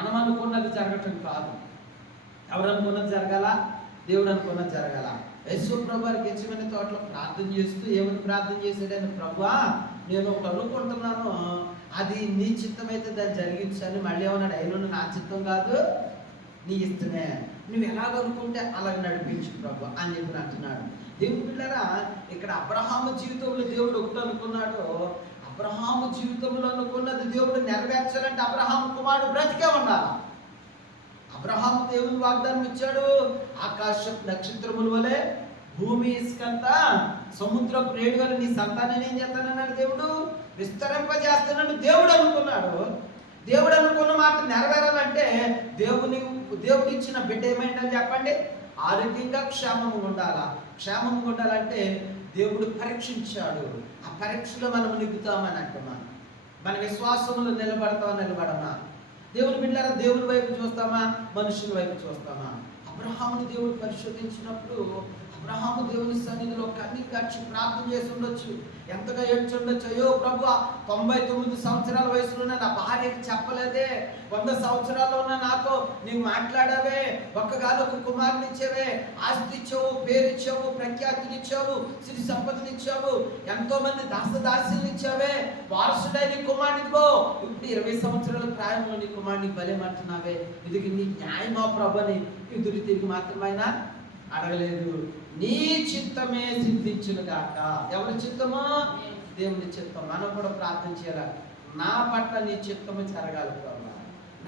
మనం అనుకున్నది జరగటం కాదు. ఎవరు అనుకున్నది జరగాల? దేవుడు అనుకున్నది జరగాల. యేసు ప్రభు గెత్సేమనే తోటలో ప్రార్థన చేస్తూ ఏమని ప్రార్థన చేశాడని, ప్రభువా నేను ఒకటి అనుకుంటున్నాను, అది నీ చిత్తమైతే దాన్ని జరిగించాలని. మళ్ళీ ఏమన్నాడు? అయినా నా చిత్తం కాదు, నీ ఇష్టమే, నువ్వు ఎలాగనుకుంటే అలాగ నడిపించు ప్రభు అని చెప్పి అంటున్నాడు. దేవుని బిడ్డలారా, ఇక్కడ అబ్రహాము జీవితంలో దేవుడు ఒకటి అనుకున్నాడు. అబ్రహాము జీవితంలో అనుకున్నది దేవుడు నెరవేర్చాలంటే అబ్రహాము కుమారుడు బ్రతికే ఉండాలి. అబ్రహాము దేవుని వాగ్దానం ఇచ్చాడు, ఆకాశపు నక్షత్రముల వలె భూమి ఇసుకంతా సముద్రపు రేణు వలె నీ సంతానాన్ని ఏం చేస్తానన్నాడు దేవుడు, విస్తరింపజేస్తానని దేవుడు అనుకున్నాడు. దేవుడు అనుకున్న మాట నెరవేరాలంటే దేవుడు ఇచ్చిన బిడ్డ ఏమైందని చెప్పండి, ఆరోగ్యంగా క్షేమంగా ఉండాలా. క్షేమంగా ఉండాలంటే దేవుడు పరీక్షించాడు. ఆ పరీక్షలో మనం నిగ్గుతామని అంటున్నా. మన విశ్వాసంలో నిలబడమా? దేవుని బిడ్డలారా, దేవుని వైపు చూస్తామా, మనుషుల వైపు చూస్తామా? అబ్రహాముని దేవుడు పరిశోధించినప్పుడు అబ్రహాము దేవుని సన్నిధిలో కన్నీరు కార్చి ప్రార్థన చేసి ఉండొచ్చు, ఎంతగా ఏడ్చి ఉండొచ్చు. అయ్యో ప్రభు, 99 సంవత్సరాల వయసులో నా భార్యకి చెప్పలేదే, 100 సంవత్సరాల్లో ఉన్న నాతో నీవు మాట్లాడావే, ఒక్కగాలో ఒక కుమారుని ఇచ్చావే, ఆస్తి ఇచ్చావు, పేరు ఇచ్చావు, ప్రఖ్యాతిని ఇచ్చావు, సిరి సంపదలు ఇచ్చావు, ఎంతో మంది దాసదాసులను ఇచ్చావే, వారసుడై నీ కుమారునికో ఇప్పుడు 20 సంవత్సరాల ప్రాయంలో నీ కుమారుని బలేమంటున్నావే, ఇది నీ న్యాయమా ప్రభు అని ఎదురు తిరిగి మాత్రమైనా అడగలేదు. నీ చిత్తమే సిద్ధించును గాక. ఎవరి చిత్తమో? దేవుని చిత్తం. మనం కూడా ప్రార్థన చేయాలి, నా పట్ల నీ చిత్తము జరగాలి ప్రభా,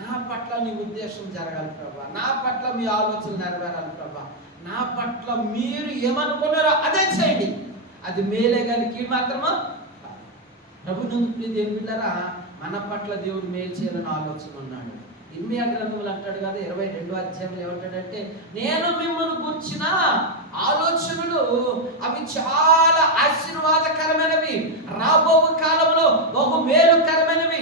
నా పట్ల నీ ఉద్దేశం జరగాలి ప్రభా, నా పట్ల మీ ఆలోచన నెరవేరాలి ప్రభా, నా పట్ల మీరు ఏమనుకున్నారో అదే చేయండి. అది మేలే కానీ కీడు మాత్రమా? ప్రభు నందు దేవుని బిడ్డలారా, మన పట్ల దేవుడు మేలు చేయాలని ఆలోచన ఉన్నాడు. ఇర్మియా గ్రంథములు అంటాడు కదా, 22వ అధ్యాయంలో ఏమంటాడంటే, నేను మిమ్మల్ని గుర్చిన ఆలోచనలు అవి చాలా ఆశీర్వాదకరమైనవి, రాబో కాలంలో బహు మేలుకరమైనవి